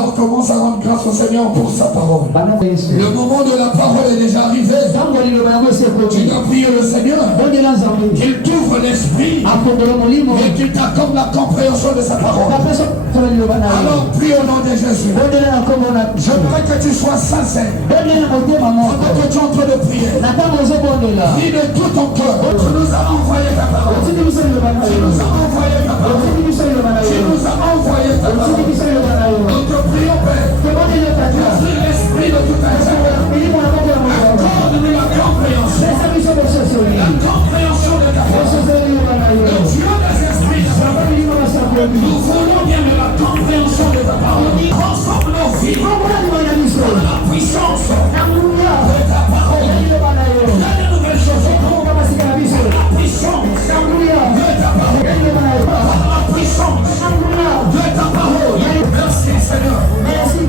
Alors commence à rendre grâce au Seigneur pour sa parole. Le moment de la parole est déjà arrivé. Tu dois prier le Seigneur qu'il t'ouvre l'esprit et qu'il t'accorde la compréhension de sa parole. Alors prie au nom de Jésus. J'aimerais que tu sois sincère. Pendant que tu es en train de prier, prie de tout ton cœur. Tu nous as envoyé ta parole. Tu nous as envoyé ta parole. Tu nous as envoyé ta parole. Nous te prions, Père. Ouvre l'esprit de tout un chacun. Accorde-nous la compréhension. La compréhension de ta parole. Le Dieu des esprits. Nous voulons bien de la compréhension de ta parole. Transforme nos vies par la puissance de ta parole. Fais de nouvelles choses. Par la puissance de ta parole. Par la puissance de ta parole. Merci Seigneur. Merci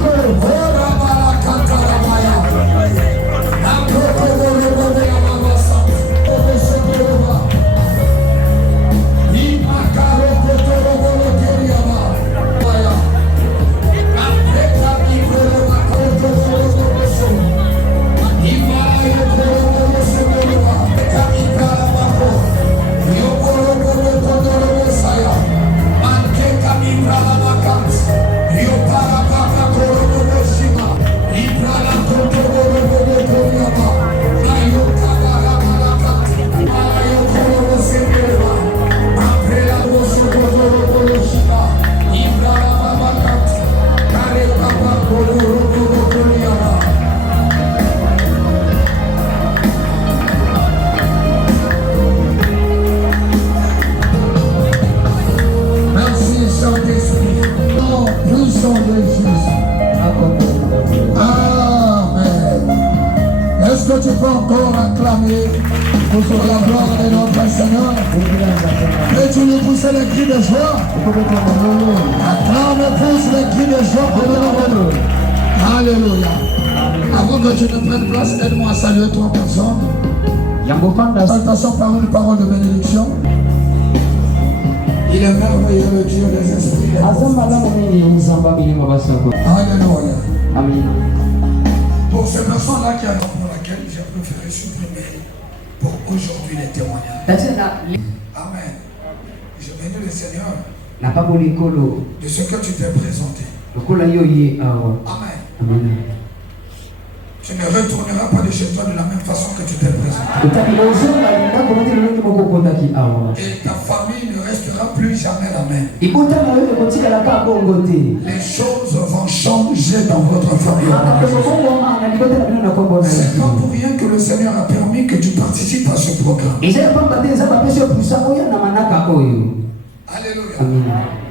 tu peux encore acclamer pour la gloire de notre Seigneur. Et tu lui pousses les cris de joie. Acclame, pousse les cris de joie pour le nom. Alléluia. Avant que tu ne prennes place, aide-moi à saluer 3 personnes. Salutation par une parole de bénédiction. Il est merveilleux, le Dieu des esprits. Alléluia. Amen. Pour ces personnes-là qui attendent, j'ai préféré supprimer pour aujourd'hui les témoignages. Amen. Je bénis le Seigneur de ce que tu t'es présenté. Amen. Tu ne retourneras pas de chez toi de la même façon que tu t'es présenté. Et ta famille ne restera plus jamais la même. Les choses vont changer dans votre famille. C'est pas pour rien que le Seigneur a permis que tu participes à ce programme. Alléluia.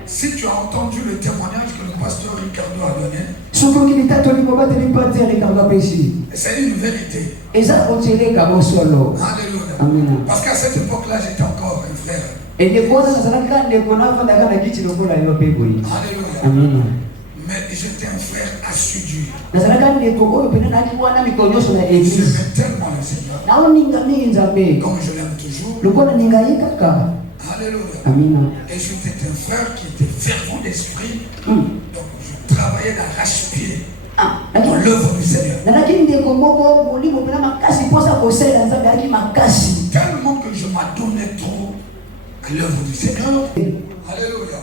Si tu as entendu le témoignage que le pasteur Ricardo a donné, c'est une vérité. Alléluia. Parce qu'à cette époque-là, j'étais encore un frère. Alléluia. Mais j'étais un frère assidu. J'aimais tellement le Seigneur. Comme je l'aime toujours. Alléluia. Et j'étais un frère qui était fervent d'esprit. Donc je travaillais d'arrache-pied dans l'œuvre du Seigneur. Tellement que je m'adonnais trop à l'œuvre du Seigneur. Alléluia.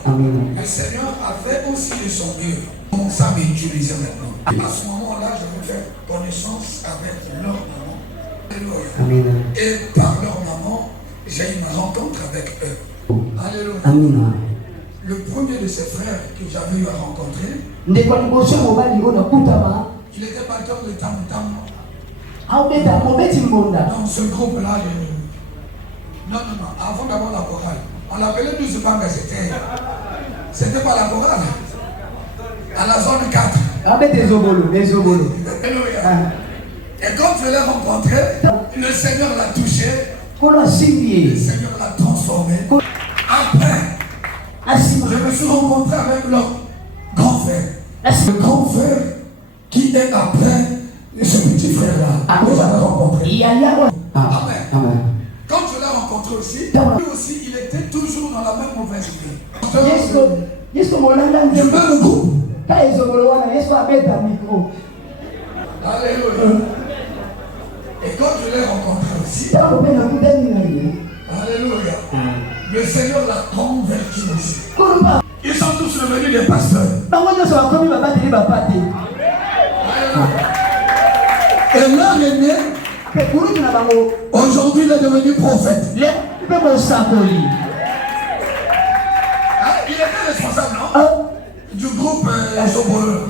Le Seigneur a fait aussi de son mieux. On s'est utilisé maintenant. À ce moment-là, je vais faire connaissance avec leur maman. Alléluia. Et par leur maman, j'ai eu une rencontre avec eux. Alléluia. Le premier de ses frères que j'avais eu à rencontrer, il était batteur de tam-tam. Dans ce groupe-là, non, avant d'avoir la chorale, on l'appelait nous pas, mais c'était pas la chorale. À la zone 4. Alléluia. Et quand je l'ai rencontré, le Seigneur l'a touché. Le Seigneur l'a transformé. Après, je me suis rencontré avec leur grand frère. Le grand frère qui est après ce petit frère-là. Que j'avais rencontré. Amen. Quand je l'ai rencontré aussi, lui aussi, il était toujours dans la même mauvaise idée. Du même groupe. Alléluia. Et quand je l'ai rencontré aussi, alléluia, le Seigneur l'a converti aussi. Ils sont tous devenus des pasteurs. Et l'un est né. Aujourd'hui, il est devenu prophète. Il était responsable, non? Du groupe Soboreux.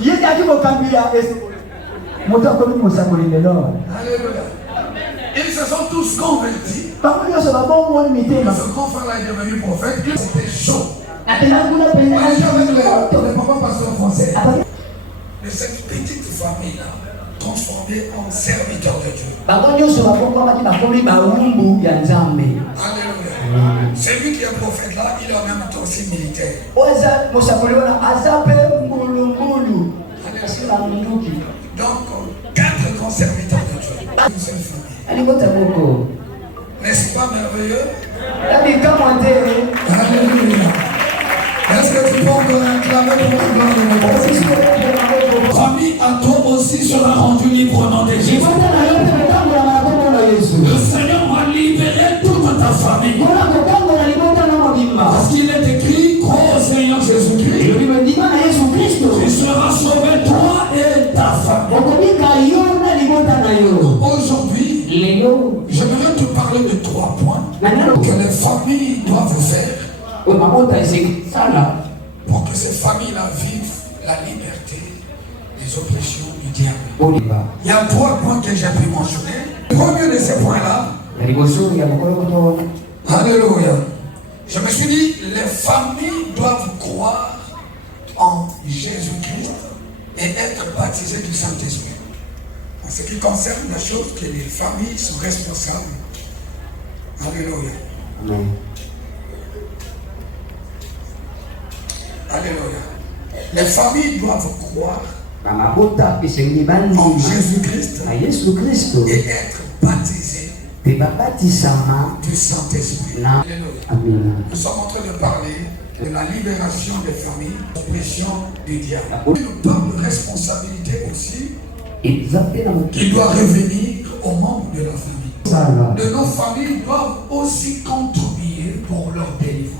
Alléluia. Ils se sont tous convertis. Ce grand frère là est devenu prophète. C'était chaud. Les papas pasteurs français. De cette petite famille là, transformée en serviteur de Dieu. Alléluia. Celui qui est prophète là, il est en même temps aussi militaire. Donc, 4 grands serviteurs de Dieu. Une seule famille. N'est-ce pas merveilleux? Alléluia. Est-ce que tu peux encore acclamer pour la gloire de Dieu? Famille à toi aussi sera rendue libre au nom de Jésus. Le Seigneur va libérer toute ta famille. Parce qu'il est écrit, crois au Seigneur Jésus-Christ. Tu seras sauvé, toi et ta famille. Aujourd'hui, j'aimerais te parler de 3 points que les familles doivent faire pour que ces familles-là vivent la liberté des oppressions du diable. Il y a 3 points que j'ai pu mentionner. Le premier de ces points-là, alléluia, je me suis dit, les familles doivent croire en Jésus-Christ et être baptisées du Saint-Esprit. En ce qui concerne la chose que les familles sont responsables. Alléluia. Amen. Alléluia. Les familles doivent croire en Jésus-Christ et être baptisées du Saint-Esprit. Alléluia. Nous sommes en train de parler de la libération des familles, l'oppression du diable. Nous parlons de responsabilité aussi qui doit revenir aux membres de la famille. De nos familles doivent aussi contribuer pour leur délivrance.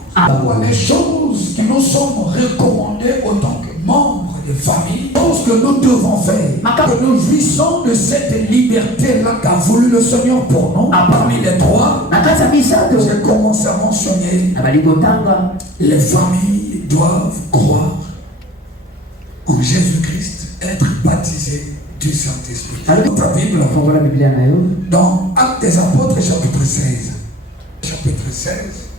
Les choses que nous sommes recommandées en tant que membres de famille, ce que nous devons faire, que nous jouissons de cette liberté-là qu'a voulu le Seigneur pour nous. Parmi les 3, j'ai commencé à mentionner, les familles doivent croire en Jésus-Christ, être baptisées du Saint-Esprit. Notre Bible, dans Actes des Apôtres, chapitre 16. Chapitre 16.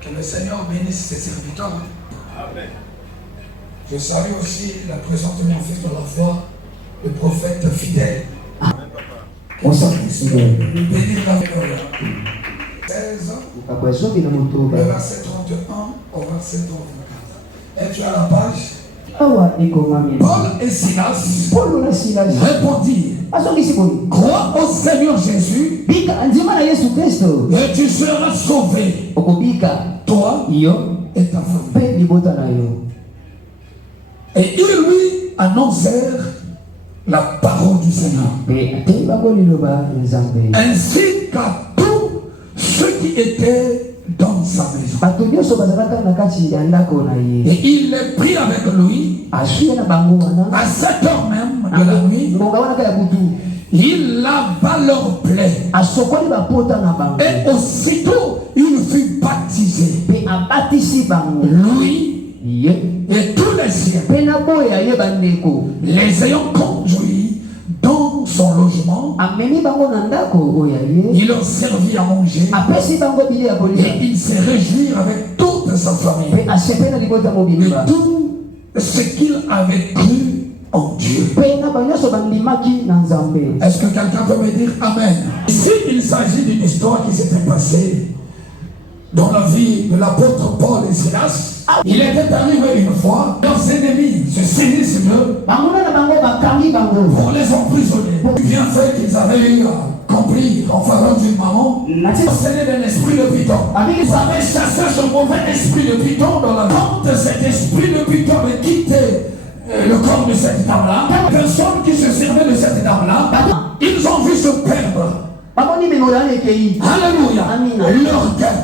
Que le Seigneur bénisse ses serviteurs. Amen. Je salue aussi la présence de mon fils de la foi, le prophète fidèle. On s'en fout. Bénis la vie. 16, le verset 31 au verset 34. Et tu as la page. Paul et Silas répondirent, crois au Seigneur Jésus et tu seras sauvé, toi et ta famille. Et ils lui annoncèrent la parole du Seigneur, ainsi qu'à tous ceux qui étaient dans sa maison. Et il les prit avec lui à 7 heures même de la nuit. Il lava leurs plaies. Et aussitôt il fut baptisé, lui et tous les siens, les ayant conduits dans son logement. Il leur servit à manger et il s'est réjoui avec toute sa famille de tout ce qu'il avait cru en Dieu. Est-ce que quelqu'un peut me dire Amen? Ici, il s'agit d'une histoire qui s'était passée dans la vie de l'apôtre Paul et Silas. Il était arrivé une fois, leurs ennemis se saisissent d'eux pour les emprisonner. Bien fait qu'ils avaient eu compris en faveur d'une maman, c'était d'un esprit de python. Ils avaient chassé ce mauvais esprit de python dans la tente. Cet esprit de python avait quitté le corps de cette dame-là. Personne qui se servait de cette dame-là, ils ont vu se perdre. Alléluia. Leur gain.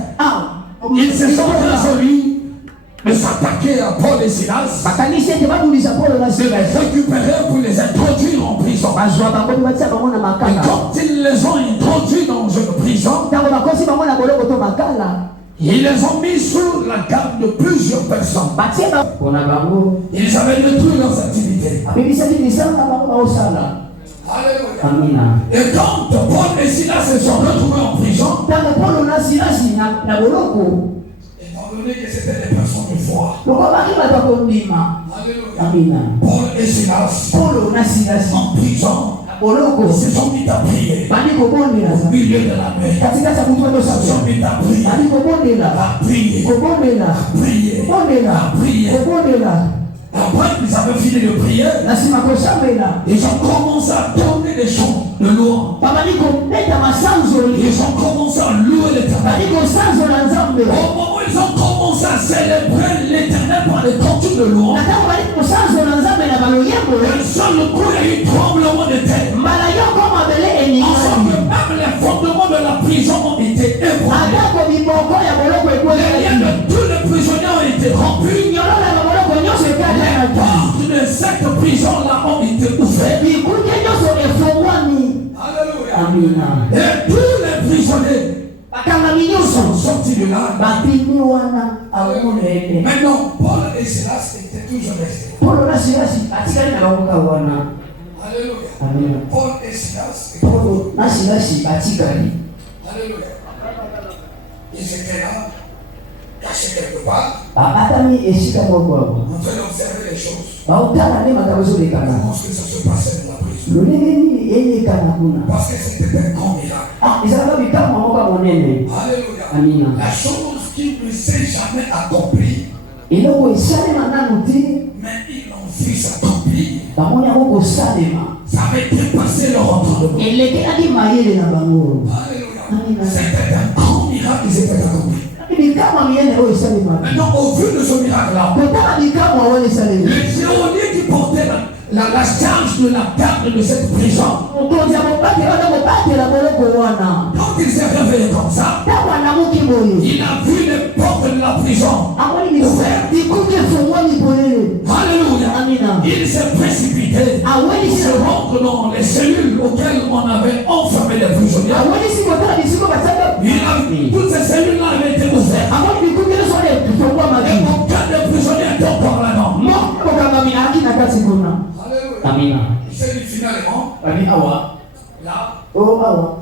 Ils se sont résolus de s'attaquer à Paul et Silas, de les récupérer pour les introduire en prison. Et quand ils les ont introduits dans une prison, ils les ont mis sous la garde de plusieurs personnes. Ils avaient détruit leurs activités. Alléluia. Et quand Paul et Silas se sont retrouvés en prison, étant donné que c'était des personnes de foi, Alléluia. Paul et Silas en prison, ils se sont mis à prier au milieu de la nuit. Ils se sont mis à prier, à prier. Après qu'ils avaient fini de prier, ils ont commencé à tourner des chants de louange. Ils ont commencé à louer l'Éternel. Au moment où ils ont commencé à célébrer l'Éternel par les cantiques de louange, un seul coup, il y a eu tremblement de terre. Ensemble, même les fondements de la prison ont été ébranlés. Les liens de tous les prisonniers ont été rompus. Les portes de cette prison-là ont été ouvertes. Alléluia. Et tous les prisonniers sont sortis de là. Maintenant, Paul et Silas étaient toujours restés. Alléluia. Paul et Silas étaient Alléluia. Ils étaient là, cachés quelque part, en train d'observer les choses. Comment est-ce que ça se passait dans la prison? Parce que c'était un grand miracle. Alléluia. La chose qui ne s'est jamais accomplie, mais ils l'ont vu s'accomplir. Ça avait dépassé leur entendement. Alléluia. C'était un grand miracle qui s'était accompli. Maintenant, au vu de ce miracle-là, les géoliers qui portaient la charge de la garde de cette prison, quand il s'est réveillé comme ça, il a vu les portes de la prison ouvertes. Alléluia. Il s'est précipité pour se rendre dans les cellules auxquelles on avait enfermé les prisonniers. Il a vu toutes ces cellules-là avaient été ouvertes. Et aucun des prisonniers était encore là-dedans. Alléluia. Il s'est dit finalement, là,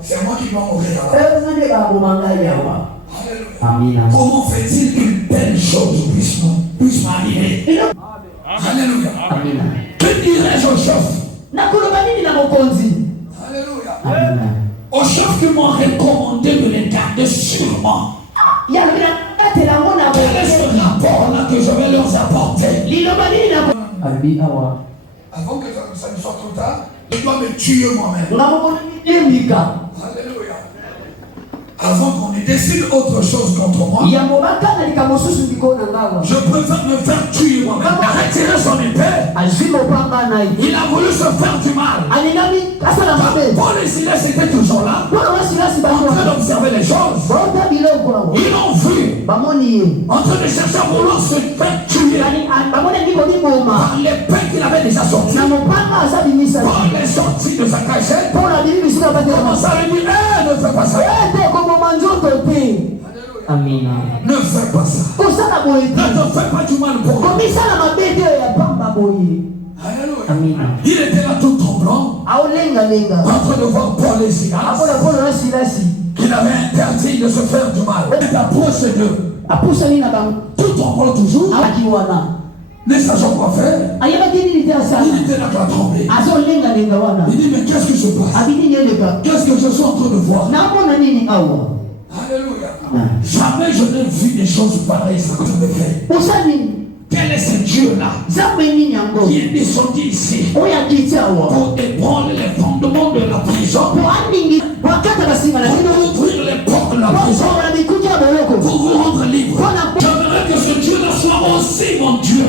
c'est moi qui dois mourir là-bas. Alléluia. Comment fait-il qu'une telle chose puisse m'arriver? Alléluia. Que dirais-je au chef? Alléluia. Au chef qui m'a recommandé de les garder sûrement. Quel est ce rapport-là que je vais leur apporter? Avant que ça ne soit trop tard, je dois me tuer moi-même. Alléluia. Avant qu'on ait décidé autre chose contre moi, je préfère me faire tuer moi-même. Il a retiré son épée. Il a voulu se faire du mal. Paul et Silas étaient toujours là, en train d'observer les choses. Ils l'ont vu, en train de chercher à vouloir se faire tuer par l'épée qu'il avait déjà sortie. Paul est sorti de sa cachette. Commence à lui dire, ne fais pas ça. Amina. Ne fais pas ça. Ne te fais pas du mal pour lui. Alléluia. Il était là tout tremblant, en train de voir Paul et Silas, qu'il avait interdit de se faire du mal. Il approche d'eux, tout tremblant toujours, ne sachant quoi faire. Il était là qu'à trembler. Il dit, mais qu'est-ce qui se passe? Qu'est-ce que je suis en train de voir? Alléluia. Jamais je n'ai vu des choses pareilles, ce que je me fais. Quel est ce Dieu-là qui est descendu ici pour ébranler les fondements de la prison, pour ouvrir les portes de la prison, pour vous rendre libre? J'aimerais que ce Dieu-là soit aussi mon Dieu.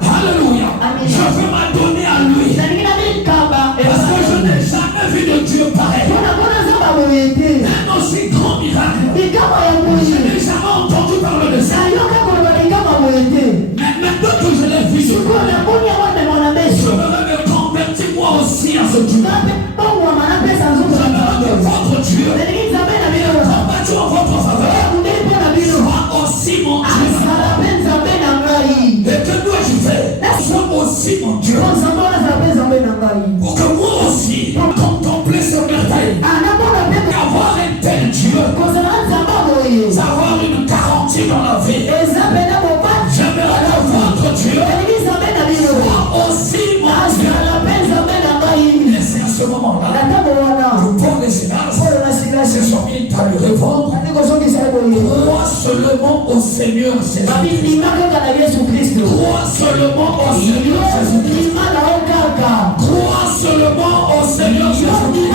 Alléluia. Je veux m'adonner à lui. Parce que je n'ai jamais vu de Dieu pareil. Un aussi grand miracle. Je n'ai jamais entendu parler de ça. Mais maintenant que je l'ai vu, je voudrais me convertir moi aussi à ce Dieu. J'aimerais que votre Dieu, combattu en votre faveur, soit aussi mon Dieu. Et que moi je fais, soit aussi mon Dieu. Pour que moi aussi, contempler ce merveille, avoir un tel Dieu, avoir une garantie dans la vie. J'aimerais que votre Dieu soit aussi mon Dieu. Et c'est à ce moment-là que Paul et Silas se sont mis à lui répondre: crois seulement au Seigneur Jésus-Christ. Crois seulement au Seigneur Jésus-Christ. Crois seulement au Seigneur Jésus-Christ.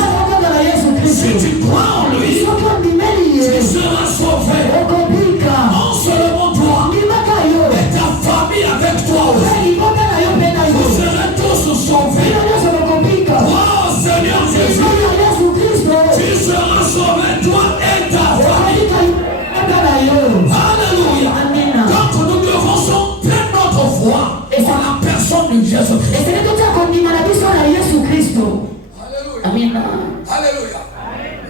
Si tu crois en lui, tu seras sauvé. Non seulement toi, mais ta famille avec toi. Vous serez tous sauvés. Crois au Seigneur Jésus. Tu seras sauvé, toi et ta famille. Alléluia. Quand nous devons plein notre foi en la personne de Jésus-Christ. Alléluia. Alléluia.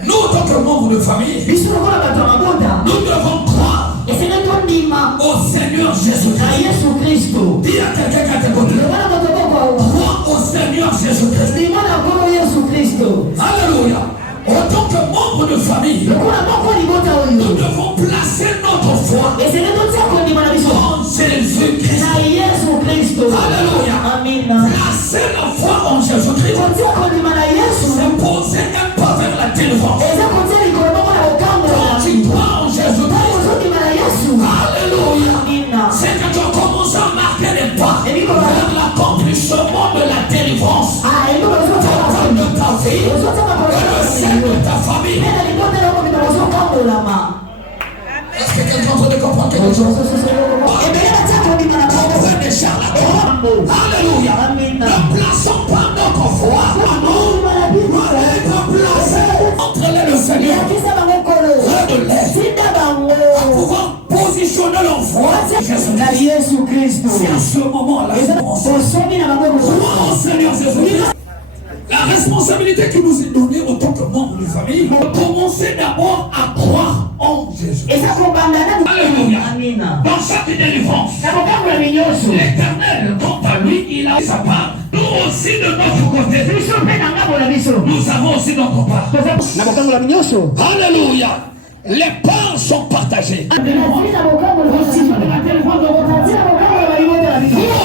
Nous, en tant que membres de famille, nous devons croire au Seigneur Jésus-Christ. Dis à quelqu'un qui te côté: crois au Seigneur Jésus-Christ. Alléluia. En tant que membre de famille, nous devons placer notre foi en Jésus-Christ. Alléluia. Placer la foi en Jésus-Christ, c'est poser un pas vers la délivrance. Quand tu crois en Jésus-Christ, alléluia, c'est que tu as commencé à marquer les pas vers l'accomplissement de la délivrance. De ta vie, et le sein de ta famille. Est-ce que quelqu'un est en train de comprendre quelque chose? Alléluia. Ne plaçons pas notre foi entre le Seigneur et de l'aide à pouvoir positionner leur foi. C'est à ce moment-là, crois au Seigneur Jésus-Christ. La responsabilité qui nous est donnée en tant que membres de famille, commencer d'abord à croire en Jésus. Alléluia. Dans chaque délivrance, l'Éternel, quant à lui, il a sa part. Nous aussi de notre côté, nous avons aussi notre part. Alléluia. Les parts sont partagées. Vous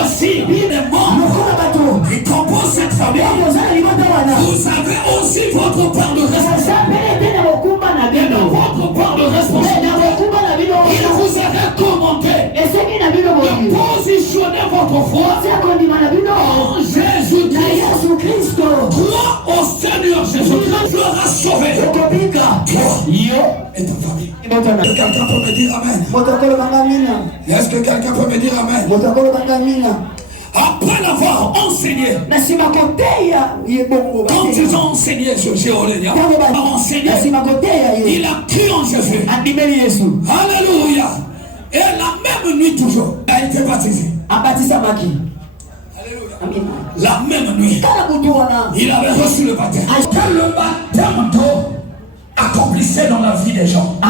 aussi, les membres qui composent cette famille, vous avez aussi votre part de responsabilité. Votre part de responsabilité. Il vous a recommandé de positionner votre foi en Jésus-Christ. Crois au Seigneur Jésus-Christ, sera sauvé. Toi et ta famille. Est-ce que quelqu'un peut me dire Amen? Est-ce que quelqu'un peut me dire Amen? Après l'avoir enseigné, quand ils ont enseigné sur Jéholénia, il a cru en Jésus. Alléluia. Et la même nuit toujours, il a été baptisé. Alléluia. La même nuit, il avait reçu le baptême. Le baptême accomplissait dans la vie des gens. Le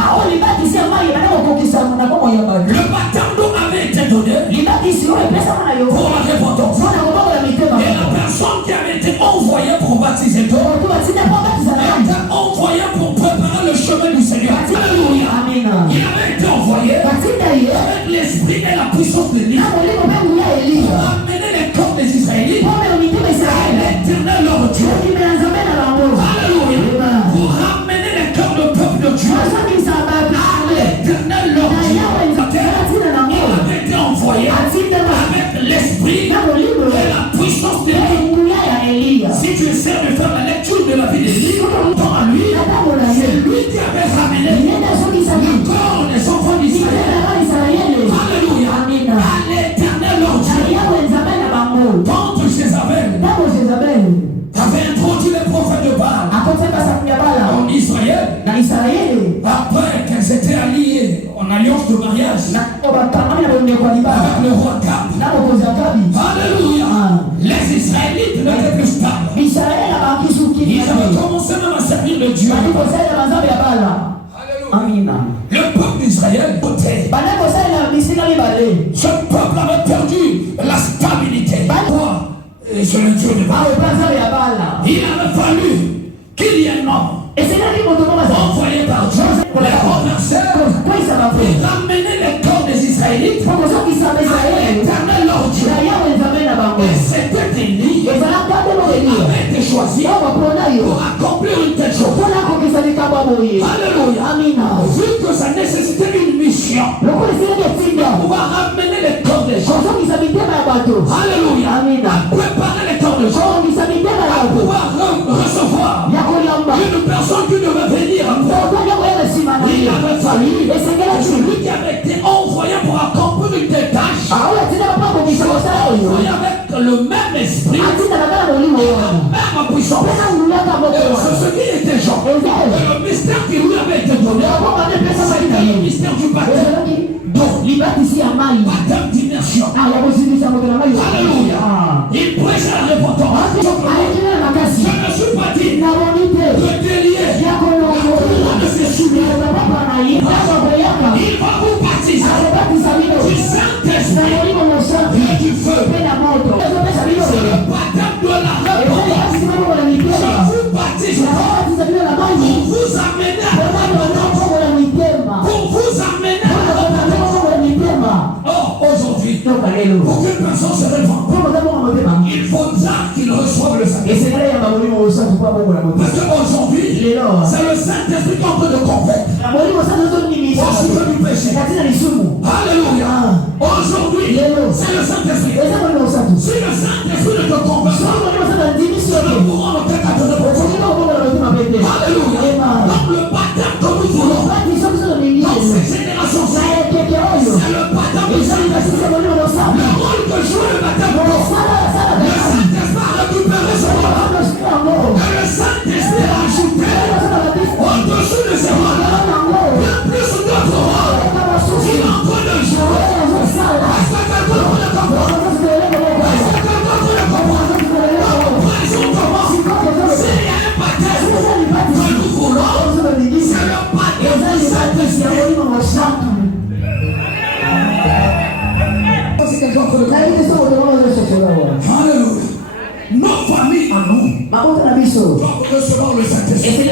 baptême d'eau avait été donné pour la repentance. Et la personne qui avait été envoyée pour baptiser d'eau était envoyée pour préparer le chemin du Seigneur. Alléluia. Il avait été envoyé avec l'esprit et la puissance de l'île pour amener les corps des Israélites à l'Éternel leur Dieu. Alléluia. Pour ramener mariage avec le roi Gab. Alléluia. Les Israélites n'étaient plus stables. Ils avaient commencé même à servir le Dieu. Alléluia. Le peuple d'Israël, ce peuple avait perdu la stabilité. Sur le Dieu de Baal. Il avait fallu qu'il y ait un homme envoyé par Dieu pour les renverser et ramener les corps des Israélites à l'éternel leur Dieu. Et c'était Élie qui avait été choisi pour accomplir une telle chose. Alléluia. Vu que ça nécessitait une mission pour pouvoir ramener les corps des gens. Alléluia. À préparer les corps des gens. À pouvoir recevoir une personne qui devait venir après. Il avait fallu celui qui avait été envoyé pour accomplir une telle tâche. Envoyé avec le même esprit, la même puissance. C'est ce qui était Jean. Et le mystère qui lui avait été donné, c'était le mystère du baptême. Donc, baptême d'immersion. Alléluia. Il prêche à la repentance. Je ne suis pas dit de délier de ses souliers. Il va vous baptiser du Saint-Esprit et du feu. C'est le baptême de la repentance. Je vous baptise pour vous amener à la repentance. Pour vous amener à la repentance. Or, aujourd'hui, pour qu'une personne se révèle, il faudra qu'il reçoive le Saint-Esprit. Parce qu'aujourd'hui, c'est le Saint-Esprit qui est en train de convaincre au sujet du péché. Alléluia. Aujourd'hui, c'est le Saint-Esprit. Si le Saint-Esprit ne te convainc pas, nous pourrons ne faire qu'à te représenter. Alléluia. Donc le baptême que nous voulons dans ces générations, c'est le baptême du Saint-Esprit. Le rôle que joue le baptême, le Saint-Esprit a récupéré son rôle. Et le Saint-Esprit a ajouté au-dessus de ses rôles bien plus d'autres rôles. Il est en train de jouer. Est-ce que quelqu'un peut le comprendre? Est-ce que quelqu'un peut le comprendre? Présentement, s'il y a un baptême que nous voulons, c'est le baptême du Saint-Esprit. Alléluia. Nos familles à nous doivent recevoir le Saint-Esprit.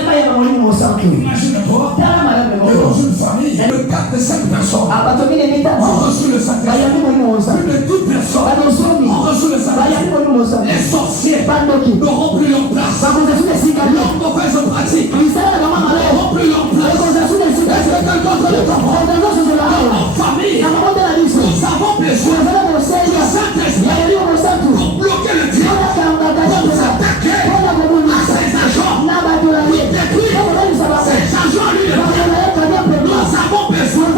Imagine-toi, dans une famille, de 4 et 5 personnes ont reçu le Saint-Esprit. Plus de 12 personnes ont reçu le Saint-Esprit. Les sorciers n'auront plus leur place. Leurs mauvaises pratiques n'auront plus leur place. Est-ce que quelqu'un peut le comprendre? Dans nos familles, nous avons besoin du Saint-Esprit pour bloquer le diable, pour s'attaquer à ses agents, pour détruire ses agents lui. Nous avons besoin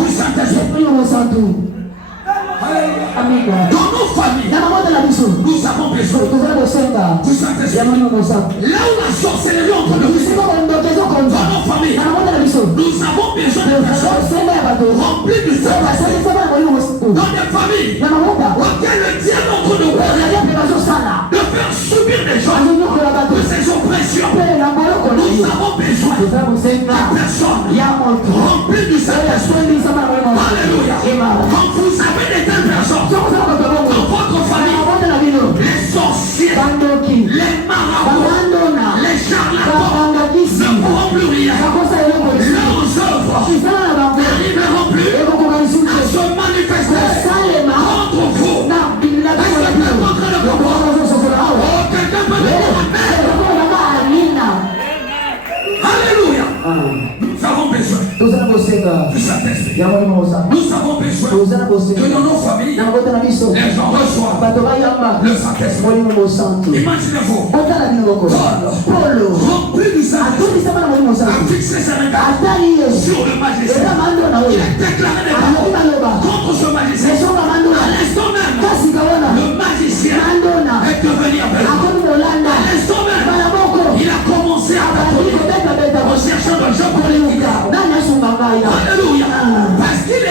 du Saint-Esprit. Dans nos familles, nous avons besoin du Saint-Esprit. Là où la sorcellerie est en train de pousser, dans nos familles, nous avons besoin de personnes remplies du Saint-Esprit. Dans des familles auxquelles le diable est en train de faire subir des gens de ces oppressions, nous avons besoin de personnes remplies du Saint-Esprit. Alléluia. Quand vous avez des telles personnes dans votre famille, les sorciers, les marabouts, les charlatans ne pourront plus rien. Leurs œuvres n'arriveront plus à se manifester contre vous. Est-ce que quelqu'un peut le comprendre? Oh, quelqu'un peut le comprendre? Alléluia. Nous avons besoin du Saint-Esprit. Nous avons besoin que dans nos familles, les gens reçoivent le Saint-Esprit. Imaginez-vous, Paul, rempli du Saint-Esprit, a fixé ses regards sur le magicien. Il a déclaré des paroles contre ce magicien. À l'instant même, le magicien est devenu aveugle. À l'instant même, il a commencé à bâtonner en cherchant de gens pour l'éduquer. Alléluia. Parce qu'il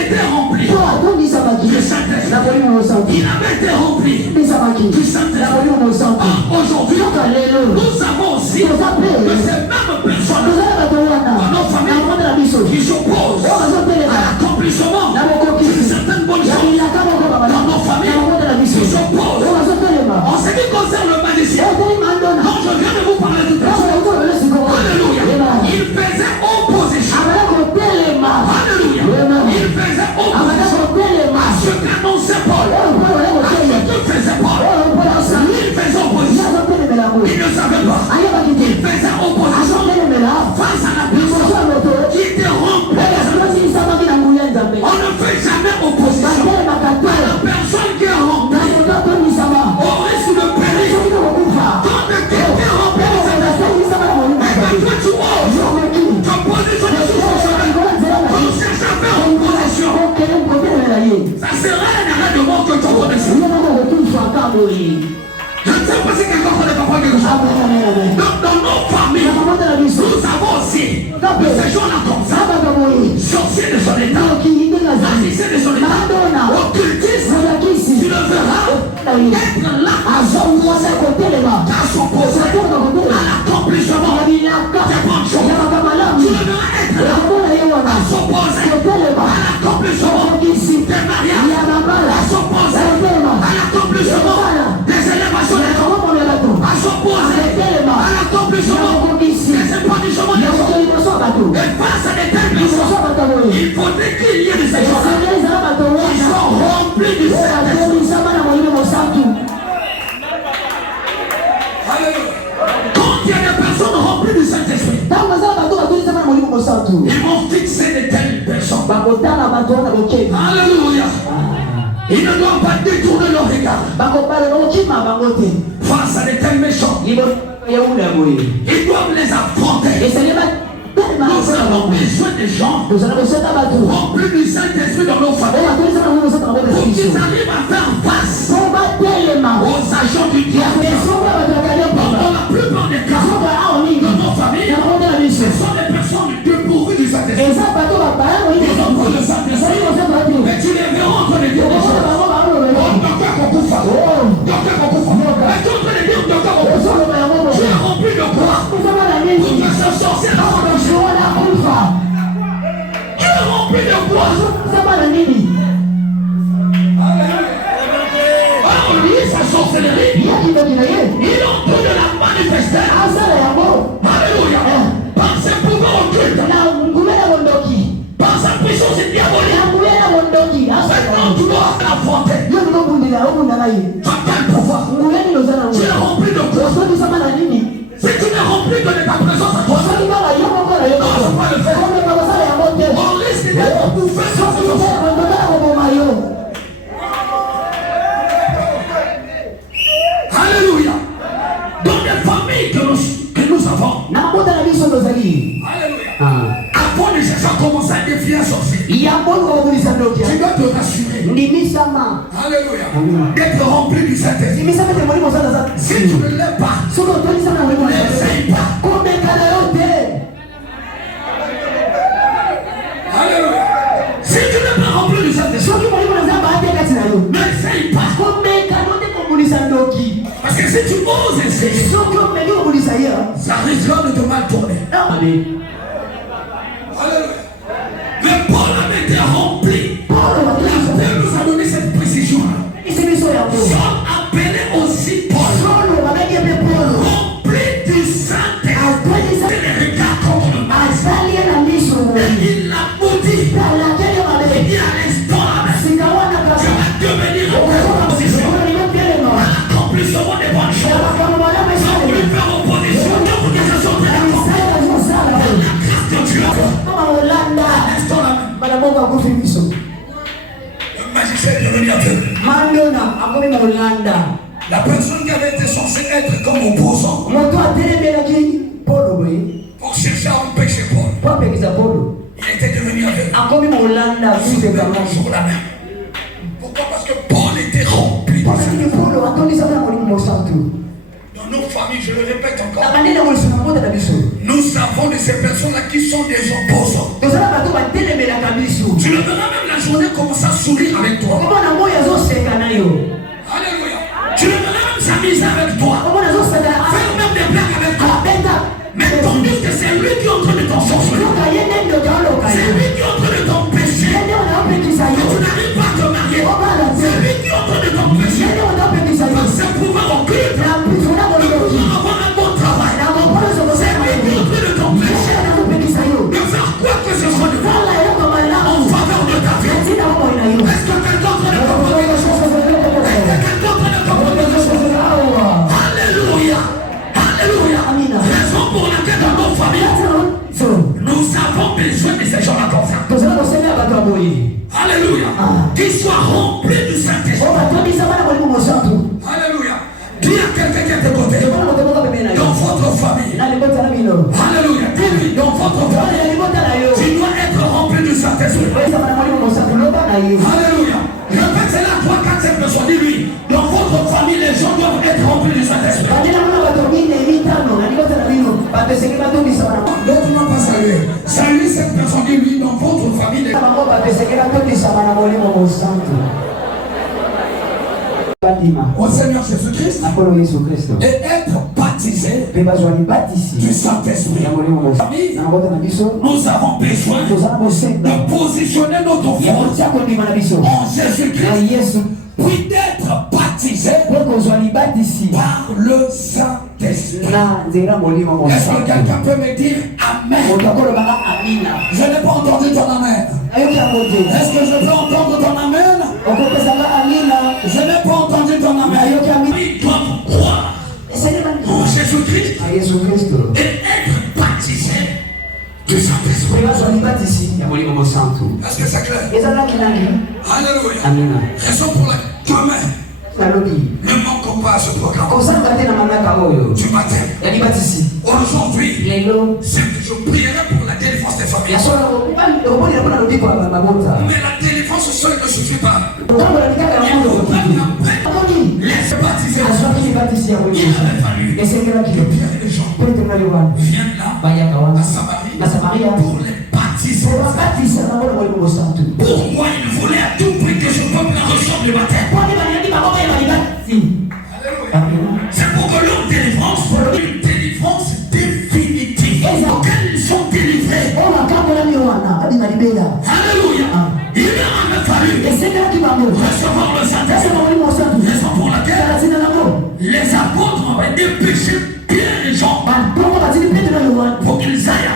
il avait été rempli du Saint-Esprit. Aujourd'hui, nous avons aussi de ces mêmes personnes dans nos familles qui s'opposent à l'accomplissement de certaines bonnes choses dans nos familles, qui s'opposent. En ce qui concerne le magicien, dont je viens de vous parler tout à l'heure, alléluia, il faisait opposition. Alléluia, il faisait opposition à ce qu'annonçait Paul, à ce que faisait Paul. Il faisait opposition. Il ne savait pas. Il faisait opposition face à la personne qui était remplie. On ne fait jamais opposition à la personne qui est remplie. Au risque de périr. Quand quelqu'un est rempli de cette personne, et que toi tu oses te positionner sur son chemin, on cherche à faire opposition. Ça sera un arrêt de mort que tu connais. Je ne sais pas si quelqu'un connaît pas quelque chose. Donc dans nos familles, nous avons aussi ces gens-là comme ça. Sorciers de son état, magiciens de son état, occultistes, tu le verras être là à s'opposer à l'accomplissement des bonnes choses. Tu le verras être là à s'opposer à l'accomplissement des mariages, à s'opposer à l'accomplissement des élévations des gens, à s'opposer à l'accomplissement des épanouissements des gens. Et face à des telles personnes, il faudrait qu'il y ait de ces gens-là qui sont remplis du Saint-Esprit. Quand il y a des personnes remplies du Saint-Esprit, ils vont fixer de telles personnes. Alléluia. Ils ne doivent pas détourner leur regard face à de tels méchants. Ils doivent les affronter. Nous avons besoin des gens remplis du Saint-Esprit dans nos familles pour qu'ils arrivent à faire face aux agents du diable. Dans la plupart des cas, dans nos familles, ce sont des personnes dépourvues du Saint-Esprit. Ils ont pris le Saint-Esprit, mais tu les verras en train de dire des choses. Docteur Kokufa. Mais tu es en train de dire Docteur Kokufa. Tu es rempli de quoi? Pour que ce sorcier tu es rempli de quoi? Alors lui, sa sorcellerie, il est en train de la manifester. Alléluia. Par ses pouvoirs occultes, par sa puissance diabolique. Maintenant tu dois l'affronter. Tu as quel pouvoir? Tu es rempli de quoi? Si tu n'es rempli que de ta présence à toi, non, je ne peux pas le faire. On risque d'être bouffé sur ce chose. Alléluia. Dans les familles que nous avons, alléluia. Avant de chercher à commencer à défier un sorcier, tu dois te rassurer. Alléluia. D'être rempli du Saint-Esprit. Si tu ne l'es pas, n'essaye pas. Alléluia. Si tu n'es pas rempli du Saint-Esprit, n'essaye pas. Parce que si tu oses essayer, ça risquera de te mal tourner. Alléluia. Mais Paul avait été rempli. Dieu nous a donné cette précision-là. Sont appelés aussi Paul. Rempli du Saint-Esprit. Les regards contre le mal. Et il l'a maudit. Il dit à l'instant là, tu vas devenir en opposition à l'accomplissement des bonnes choses. Sans lui faire opposition, donc que ce soit très important. La grâce de Dieu. À l'instant là, le magicien est devenu aveugle. La personne qui avait été censée être comme opposant pour chercher à empêcher Paul, il était devenu aveugle. Sur la même. Pourquoi? Parce que Paul était rempli. Dans nos familles, je le répète encore, nous avons de ces personnes-là qui sont des opposants. Tu le verras même la journée commencer à sourire avec toi. Alléluia. Tu veux même s'amuser avec toi. Faire même des blagues avec toi. Mais tandis que c'est lui qui est en train de t'ensorceler. C'est lui qui est en train de t'empêcher. Que tu n'arrives pas à te marier. C'est lui qui est en train de t'empêcher. Par ses pouvoirs occultes. De pouvoir avoir un bon travail. C'est lui qui est en train de t'empêcher. De faire quoi que ce soit de toi. En faveur de ta vie. Est-ce que quelqu'un est en train de t'empêcher? Alléluia. Alléluia. Raison pour laquelle dans nos familles, nous avons besoin de ces gens-là comme ça. Alléluia. Qu'ils soient remplis du Saint-Esprit. Alléluia. Dis à quelqu'un qui est à tes côtés. Dans votre famille. Alléluia. Dis-lui, dans votre famille. Tu dois être rempli du Saint-Esprit. Alléluia. Répète cela 3, 4, 5 personnes. Dis-lui, dans votre famille, les gens doivent être remplis du Saint-Esprit. Donc, tu n'as pas salué. Salut cette personne. Dis-lui, dans votre famille, les au Seigneur Jésus-Christ et être baptisé du Saint-Esprit. Nous avons besoin de positionner notre foi en Jésus-Christ, puis d'être baptisé par le Saint-Esprit. Est-ce que quelqu'un peut me dire Amen? Je n'ai pas entendu ton Amen. Est-ce que je peux entendre ton Amen? Je n'ai pas entendu ton Amen. Ils doivent croire en Jésus-Christ et être baptisé du Saint-Esprit. Est-ce que c'est clair? Alléluia. Raison pour laquelle toi-même ne manquons pas à ce programme du matin. Aujourd'hui, je prierai pour la délivrance des familles. Mais la délivrance seule ne suffit pas. Il faudra laisse baptiser. Il avait fallu que Pierre et Jean viennent là, à Samarie, pour les baptiser. Pourquoi il voulait à tout prix que ce peuple ressemble le baptême? C'est pour que leur délivrance soit une délivrance définitive. Auxquels ils sont délivrés. Alléluia. Il leur a fallu recevoir le Saint-Esprit. Raison pour laquelle les apôtres ont dépêché Pierre et Jean pour qu'ils aillent à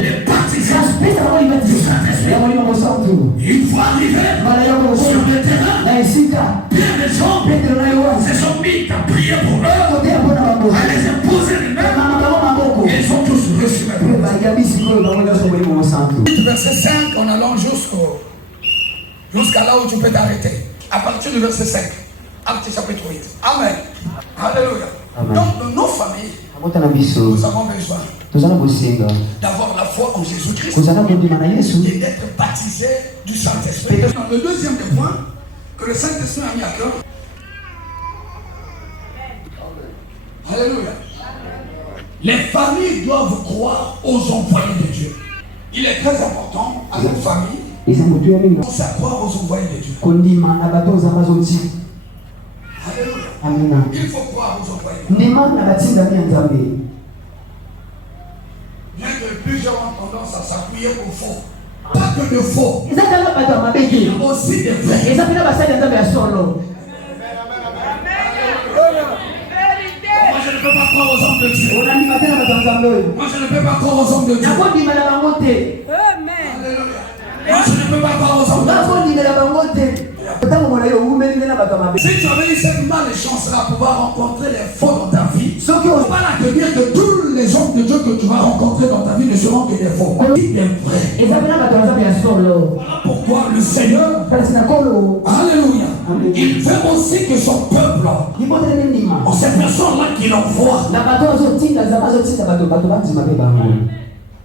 les baptiser du Saint-Esprit. Une fois arrivés sur le terrain, Pierre et Jean se sont mis à prier pour eux, à les imposer les mains. Et ils sont tous reçus. Verset 5 en allant jusqu'à là où tu peux t'arrêter. À partir du verset 5. Acte chapitre 8. Amen. Alléluia. Amen. Donc dans nos familles, nous avons besoin d'avoir la foi en Jésus-Christ et d'être baptisés du Saint-Esprit. Le deuxième des points que le Saint-Esprit a mis à cœur. Alléluia. Les familles doivent croire aux envoyés de Dieu. Il est très important à cette famille de croire aux envoyés de Dieu. Alléluia. Il faut croire aux envoyés de Dieu. Bien que plusieurs ont tendance à s'appuyer au faux. Pas que de faux. Il y a aussi des vrais. Moi je ne peux pas croire aux hommes de Dieu. Moi je ne peux pas croire aux hommes de Dieu. Alléluia. Moi je ne peux pas croire aux hommes de Dieu. Si tu avais eu cette malchance-là à pouvoir rencontrer les faux dans ta vie, ce qui ne va pas te dire que tous les hommes de Dieu que tu vas rencontrer dans ta vie ne seront que des faux. Ils sont vrais. Voilà pourquoi le Seigneur, alléluia, il veut aussi que son peuple, ces personnes-là qu'il envoie,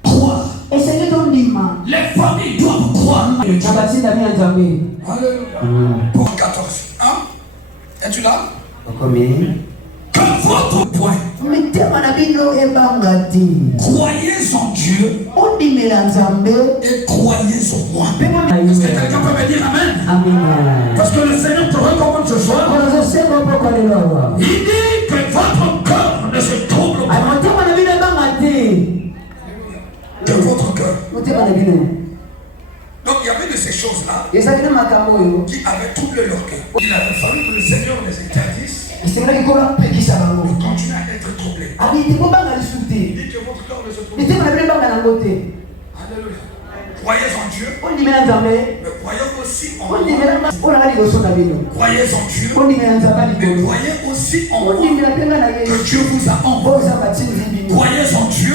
croient. Les familles doivent croire. Alléluia. Pour 14. Hein? Es-tu là? Que votre point. Croyez en Dieu et croyez en moi. Est-ce que quelqu'un peut me dire Amen? Parce que le Seigneur te recommande ce choses-là qui avaient troublé leur cœur. Il avait fallu que le Seigneur les interdise de continuer à être troublé. Il dit que votre cœur ne se trouble pas. Alléluia. Croyez en Dieu, mais croyez aussi en moi. Croyez en Dieu, mais croyez aussi en moi. Que Dieu vous a envoyé. Croyez en Dieu.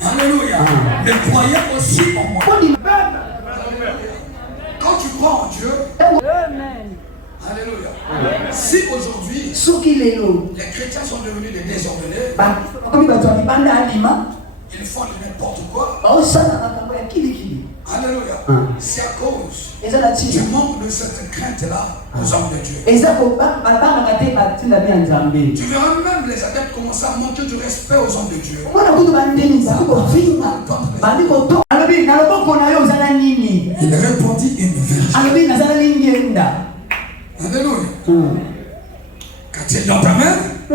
Alléluia. Mais croyez aussi en moi. Quand tu crois en Dieu, alléluia. Si aujourd'hui les chrétiens sont devenus des désordonnés, ils font n'importe quoi. Alléluia. C'est à cause du manque de cette crainte-là aux hommes de Dieu. Tu verras même les adeptes commencer à manquer du respect aux hommes de Dieu. Il répondit une verge. Alléluia. Qu'a-t-il dans ta main? Il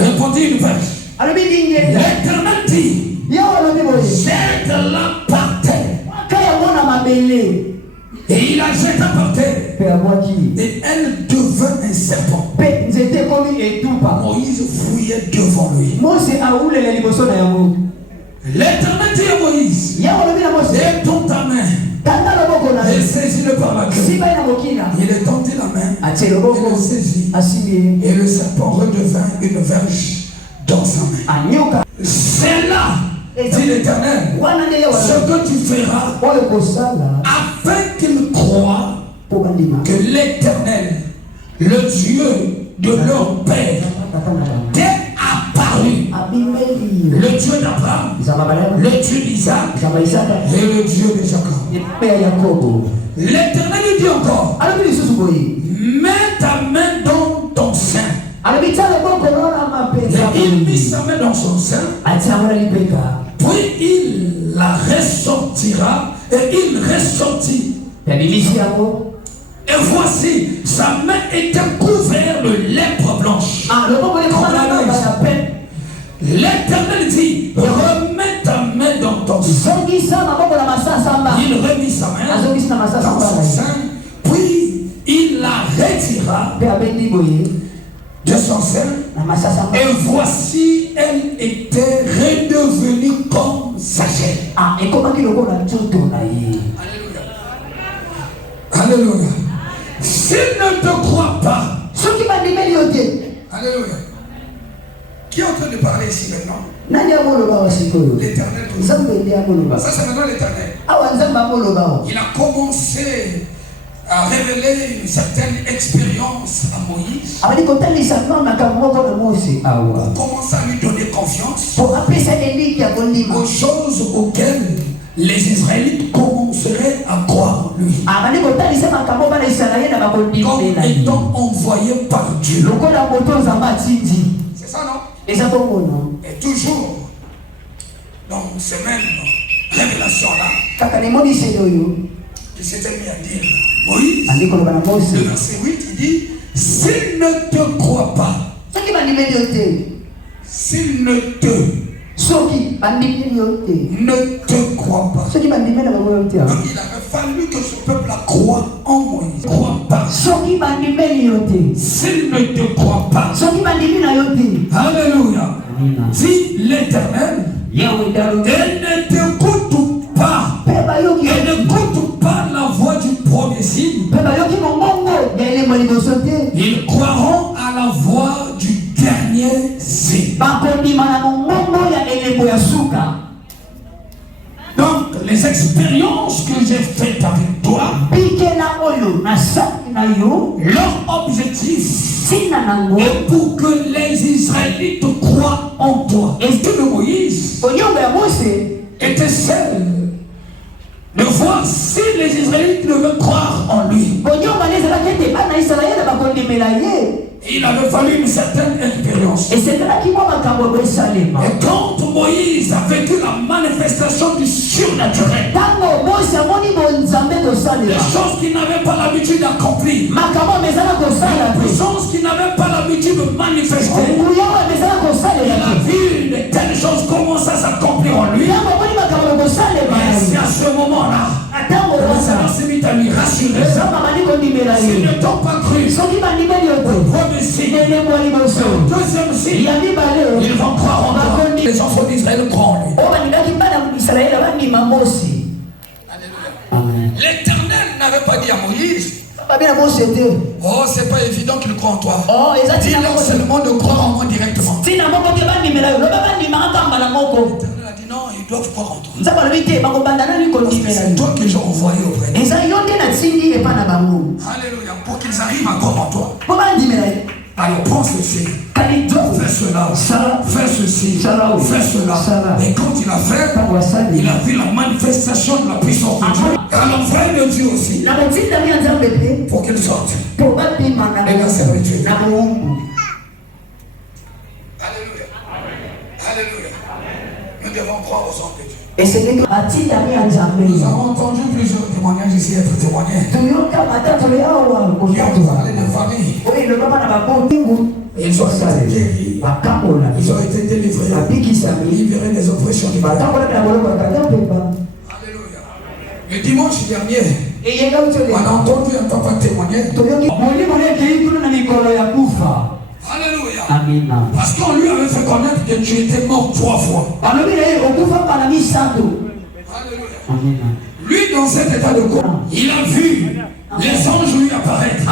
répondit une verge. L'Éternel dit, jette-la par terre. Et il la jeta par terre. Et elle devint un serpent. Moïse fouillait devant lui. L'Éternel dit à Moïse, étends ta main et saisis-le par la queue. Il étendit la main et le saisit. Et le serpent redevint une verge dans sa main. C'est là, dit l'Éternel, ce que tu feras afin qu'il croie que l'Éternel, le Dieu de leur père, t'est apparu. Le Dieu d'Abraham, le Dieu d'Isaac et le Dieu de Jacob. L'Éternel lui dit encore, mets ta main dans ton sein. Et il mit sa main dans son sein, puis il la ressortira, et il ressortit. Et voici, sa main était couverte de lèpre blanche. L'Éternel dit, remets ta main dans ton sein. Il remit sa main dans son sein, puis il la retira de son sein, et voici, elle était redevenue comme sa chair. Alléluia. Alléluia. S'il ne te croit pas, alléluia. Qui est en train de parler ici maintenant? L'Éternel. Ça c'est maintenant l'Éternel. Il a commencé à révéler une certaine expérience à Moïse. Pour commencer à lui donner confiance aux choses auxquelles les Israélites commenceraient à croire en lui. Comme étant envoyés par Dieu. C'est ça, non? Et toujours dans ces mêmes révélations-là, qui s'était mis à dire Moïse, le verset 8, il dit, s'il ne te croit pas, s'il ne te croit pas. Donc il avait fallu que ce peuple croit en Moïse. Croit pas. S'il ne te croit pas. Alléluia. Dit l'Éternel, et ne t'écoute pas. Et n'écoute pas la voix du premier signe. Ils croiront à la voix du dernier signe. Donc, les expériences que j'ai faites avec toi, leur objectif est pour que les Israélites croient en toi. Et que de Moïse était celle de voir si les Israélites ne veulent croire en lui. Il avait fallu une certaine expérience. Et quand Moïse a vécu la manifestation du surnaturel, les choses qu'il n'avait pas l'habitude d'accomplir, la puissance qu'il n'avait pas l'habitude de manifester, il a vu de telles choses commencer à s'accomplir en lui. c'est à ce moment-là le Seigneur s'est mis à lui rassurer. S'ils ne t'ont pas cru, le premier signe, le deuxième signe, ils vont croire en toi. Les enfants d'Israël croient en lui. L'Éternel n'avait pas dit à Moïse, oh, c'est pas évident qu'il croit en toi. Dis-leur seulement de croire en moi directement. L'Éternel a dit non, ils doivent croire en toi. C'est toi que j'ai envoyé auprès d'eux. Alléluia. Pour qu'ils arrivent à croire en toi. Alors prends ceci, fais cela, fais ceci, fais cela. Et quand il a fait, il a vu la manifestation de la puissance de Dieu. Alors frère de Dieu aussi, pour qu'il sorte et la servitude. Alléluia. Alléluia. Nous devons croire aux hommes de Dieu. Nous avons entendu plusieurs témoignages ici être témoignés. Qui ont parlé de famille. Ils ont été guéris. Ils ont été délivrés. Libérés des oppressions du mal. Alléluia. Le dimanche dernier, on a entendu un papa témoigner. Alléluia. Amen. Parce qu'on lui avait fait connaître que tu étais mort 3 fois. Alléluia. Amen. Lui, dans cet état de corps, il a vu les anges lui apparaître.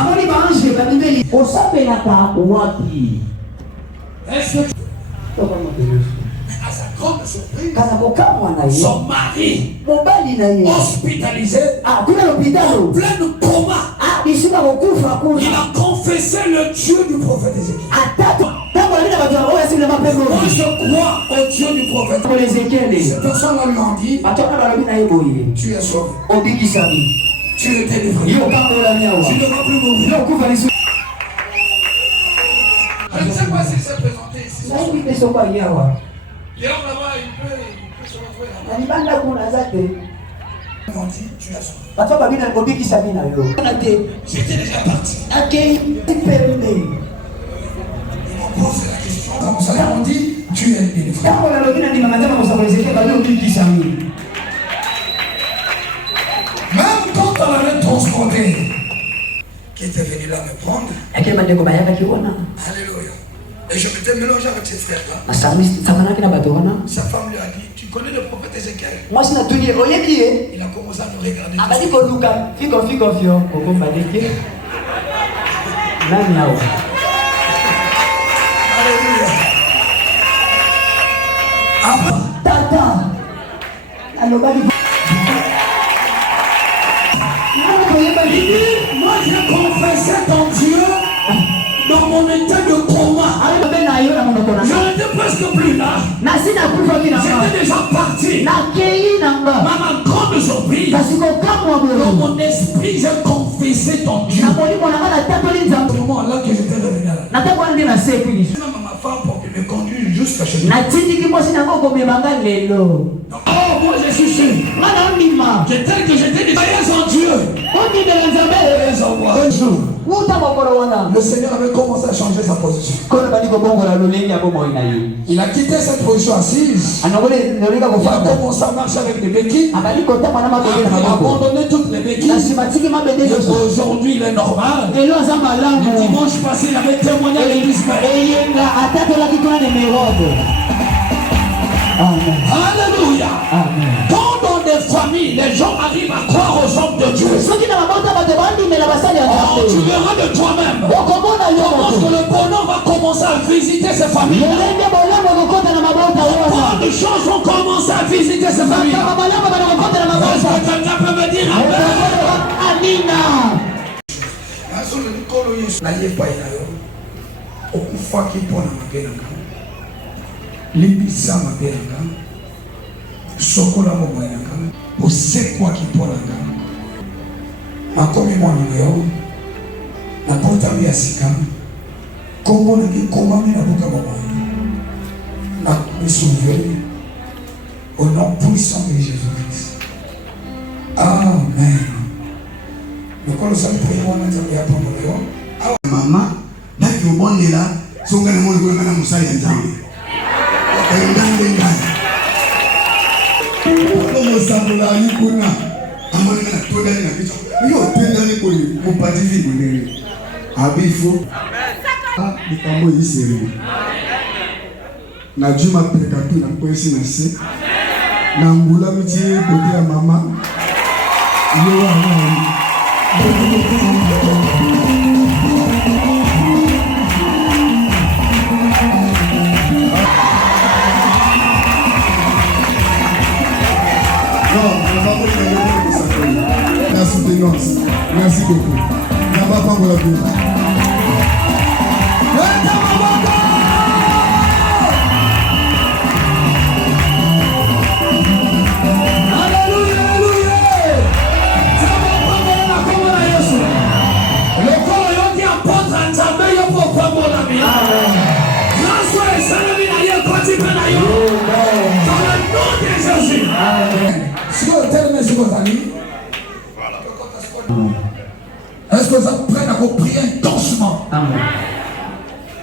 Est-ce que à sa grande surprise, son mari hospitalisé en pleine coma, il a confessé le Dieu du prophète Ézéchiel. Moi je crois au Dieu du prophète. Ces personnes-là lui ont dit, tu es sauvé. Tu es délivré. Tu ne vas plus mourir. Je ne sais pas s'il s'est présenté ici. Léon là-bas, il peut se retrouver là-bas. Ils m'ont dit, tu es sauvé. J'étais déjà parti. Ils m'ont posé la question. Comme ça, ils m'ont dit, tu es délivré. Même quand on avait transporté, qui était venu là me prendre. Alléluia. Et je m'étais mélangé avec ses frères-là. Sa femme lui a dit, tu connais le prophète Ézéchiel? Il a commencé à nous regarder. Alléluia. Moi j'ai confessé ton Dieu dans mon état de coma. Je n'étais presque plus là. J'étais déjà parti. Ma grande surprise, dans mon esprit j'ai confessé ton Dieu. Au moment là que j'étais revenu là, ma femme pour qu'il me conduise jusqu'à chez moi. Oh, moi je suis sûr. Tel que j'étais déjà en Dieu. Le Seigneur avait commencé à changer sa position. Il a quitté cette position assise. Il a commencé à marcher avec des béquilles. Il a abandonné toutes les béquilles. Aujourd'hui il est normal. Le dimanche passé il avait témoigné à l'église. Alléluia. Quand dans des familles, les gens arrivent à croire aux hommes de Dieu, tu verras de toi-même comment le bonheur va commencer à visiter ces familles. Comment de choses vont commencer à visiter ces familles. Est-ce que quelqu'un peut me dire Amina? Libisa mabelanga sokola momoyanga osekwa kipolanga makomi mwanimeo na potami ya sika kombo na kikomami na boka momoya na misouvé au nom puissant de Jésus-Christ. Amen. Nous commençons à prier mon Dieu à prendre le maman daki obondela songa na moni kwa na musali nzambe. sakola yikuna amoni na toda na kicho yo twenda ni kuli mupati vibu nini abifu bikambo yiseri na juma peka tu na kwesi na se na ngula mitie kote ya mama yo wana merci beaucoup. N'a pas pour la vie. Alléluia, alléluia. Ça va pas comme la Yesu. Le corps yoki apôtre nzambe yo pour pas mon ami. Grâce à salami na yo koti pena yo. Dans le nom de Jésus. Si vous êtes mes amis. Est-ce que vous êtes prêts à prier intensément? Amen.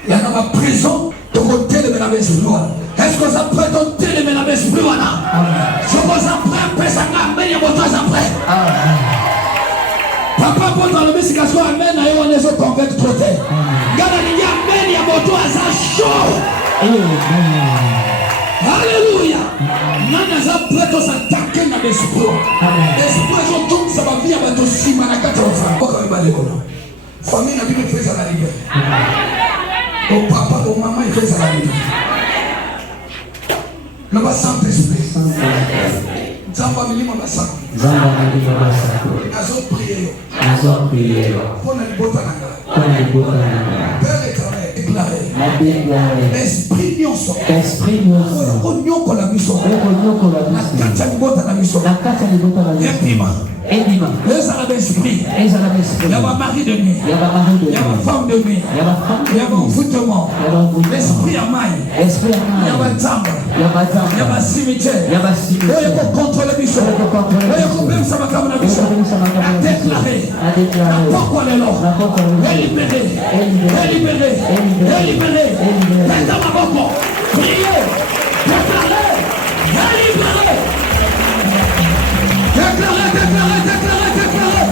Il y a dans ma prison, de côté de mes esprit. Est-ce que vous êtes prêts à côté de mes esprit? Je vous êtes prêts à faire après. Papa, pour dans le message, amen, on est au convaincre trop tard. Gardez, il y a amen, il y a moto à ça chaud. Alléluia. Nana za prêt à s'attaquer dans l'esprit. L'esprit est tout ça va venir à ton ciment à 4 enfants. Famille n'a plus fait ça la liberté. Ton papa, ton maman, il fait ça la liberté. Le bas Saint-Esprit. Zamba milima basako. Zamba milima basako. Nazo prier. Nazo prier. Pour la libota nanga. Pour la libota nanga. Père éternel, déclaré. La déclaré. Esprit nyonso. Esprit nyonso. Onyoko la biso. Onyoko la biso. La kacha libota la biso. La kacha libota la biso. Epima. Epima. Les arabes esprit. Les arabes esprit. Il y a ma mari de nuit. Il y a ma mari de nuit. Il y a ma femme de nuit. Il y a ma femme. Il y a mon envoûtement. L'esprit à maille. Esprit à maille. Il y a ma table. Il y a ma table. Il y a ma cimetière. Il y a ma cimetière. Il y a contre le bichon. Il y a problème ça va comme la bichon. A déclaré. A déclaré. Pourquoi les lois? Libéré. Libéré. Libéré. Faites dans ma bouche. Priez. Déclarez. Libéré. Déclarez, déclarez, déclarez, déclarez.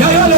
Yeah.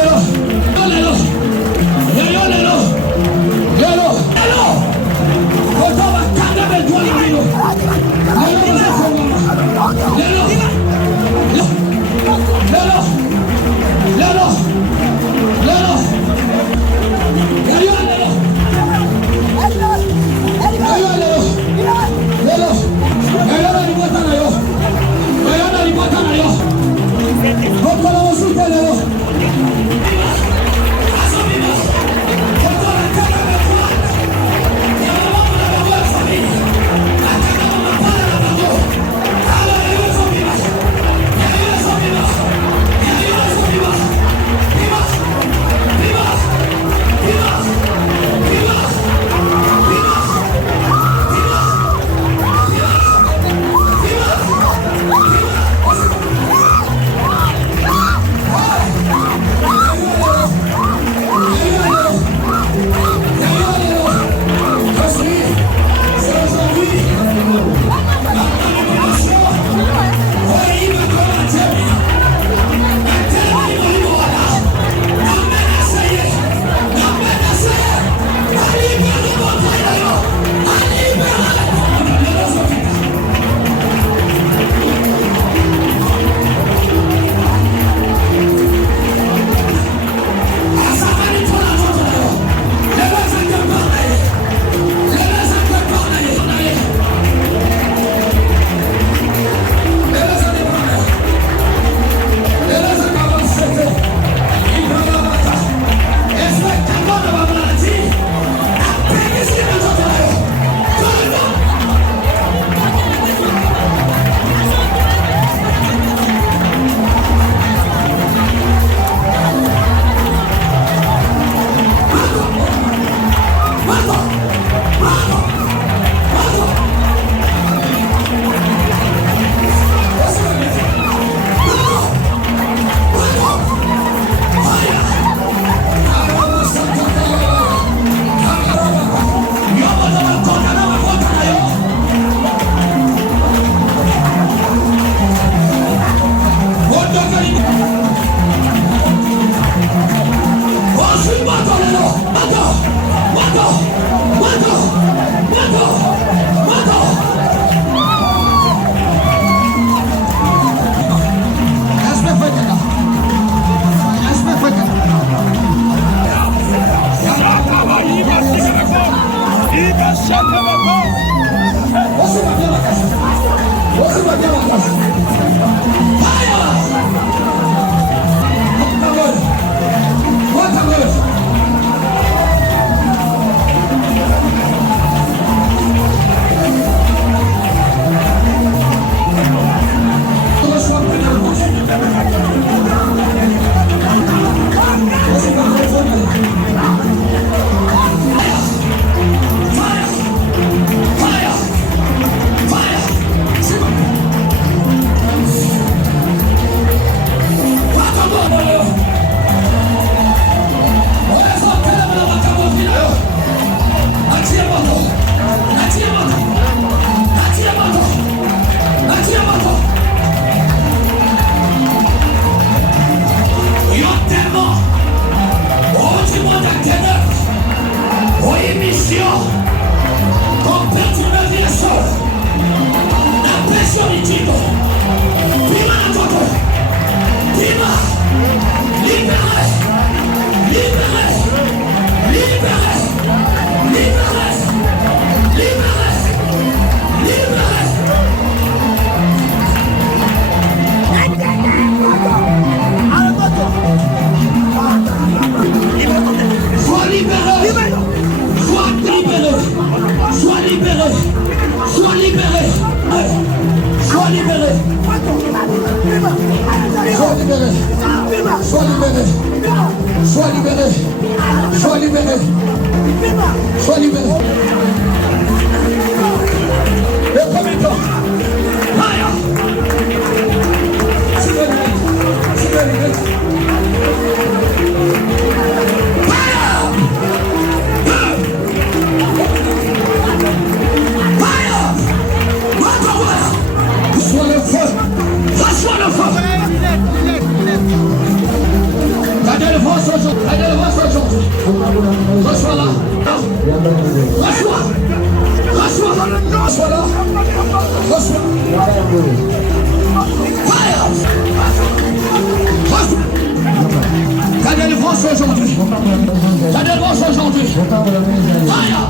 libéré. Sois libéré. Sois libéré. Et combien de temps? Reçois le feu. Reçois le feu. La délivrance aujourd'hui. La délivrance aujourd'hui. Reçois là. Reçois. Reçois. Reçois là. Reçois. Fire. La délivrance aujourd'hui. La délivrance aujourd'hui. Fire.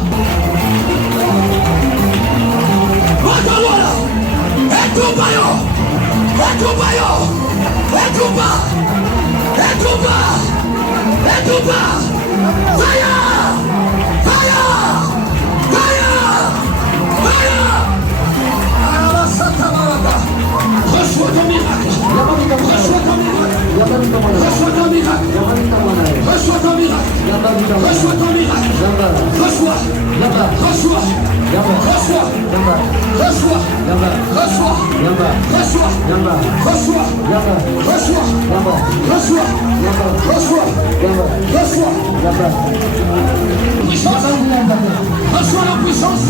Reçois ton miracle. Reçois ton miracle. Reçois ton miracle. Reçois ton miracle. Reçois ton miracle. Reçois. Reçois. Reçois. Reçois. Reçois. Reçois. Reçois. Reçois. Reçois. Reçois. Reçois. Puissance. Reçois la puissance.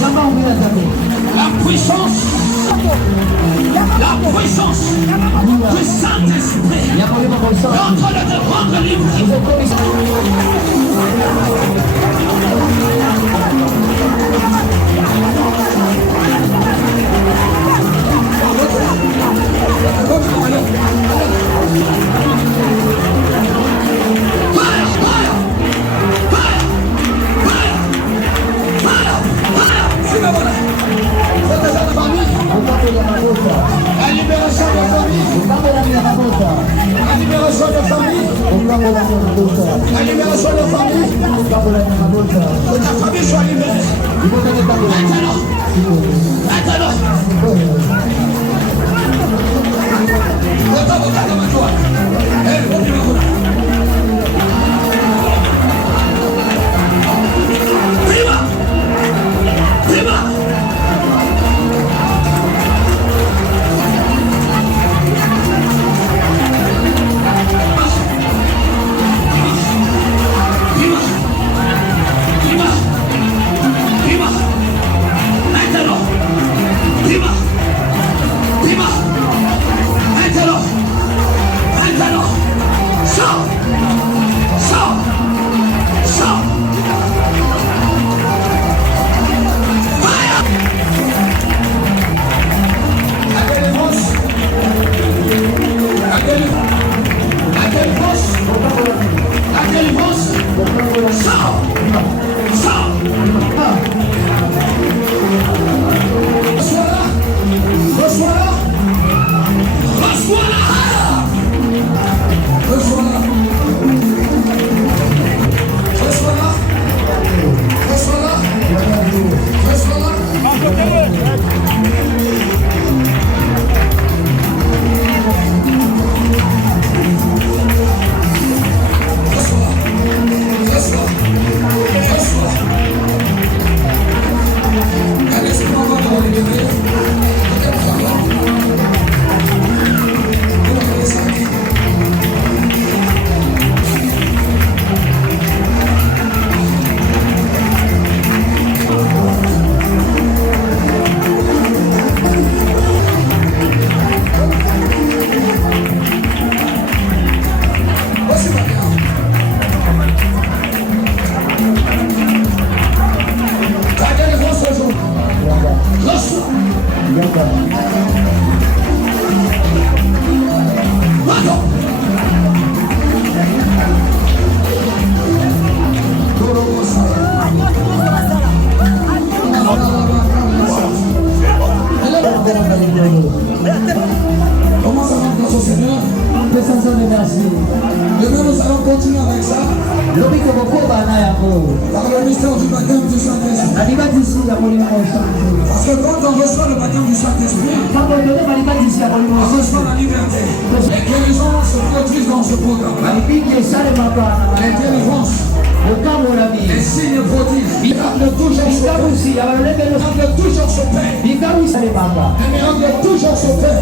La puissance. La puissance du Saint-Esprit est en train de te rendre libre. La libération de famille. La libération de famille. La libération de famille. Que ta famille soit libérée. Maintenant. Maintenant. Prima. Prima. Comment ça va dans son Seigneur? Demain nous allons continuer avec ça. Par le mystère du baptême du Saint-Esprit. Parce que quand on reçoit le baptême du Saint-Esprit, on reçoit la liberté. Les guérisons se produisent dans ce programme. Les guérisons signe prodige. Miracle toujours son père. Miracle toujours son père. Miracle toujours son père.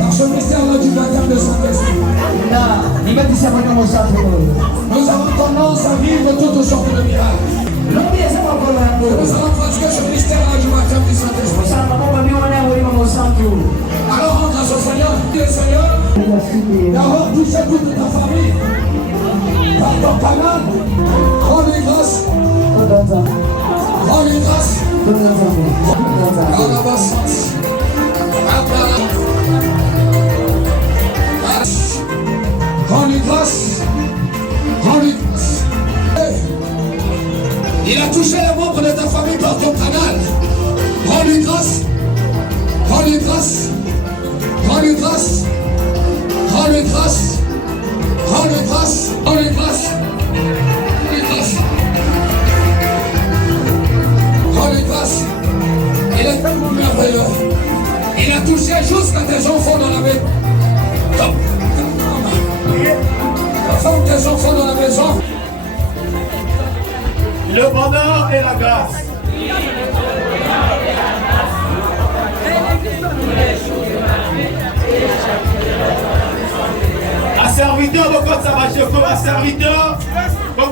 Dans ce mystère-là du baptême de Saint-Esprit, nous avons tendance à vivre toutes sortes de miracles. Nous allons pratiquer ce mystère-là du baptême du Saint-Esprit. Alors grâce au Seigneur, le Seigneur, d'avoir touché toute ta famille par ton canal. Rends-lui grâce. Rends-lui grâce. Rends-lui grâce. Rends-lui grâce. Il a touché les membres de ta famille par ton canal. Rends-lui grâce. Rends-lui grâce. Rends-lui grâce. Rends-lui grâce. Rends-lui grâce. Rends-lui grâce. Rends-lui grâce. Rends-lui grâce. Il est tellement merveilleux. Il a touché jusqu'à tes enfants dans la maison. La femme tes enfants dans la maison. Le bonheur et la grâce. Un serviteur de God Sabacheko, un serviteur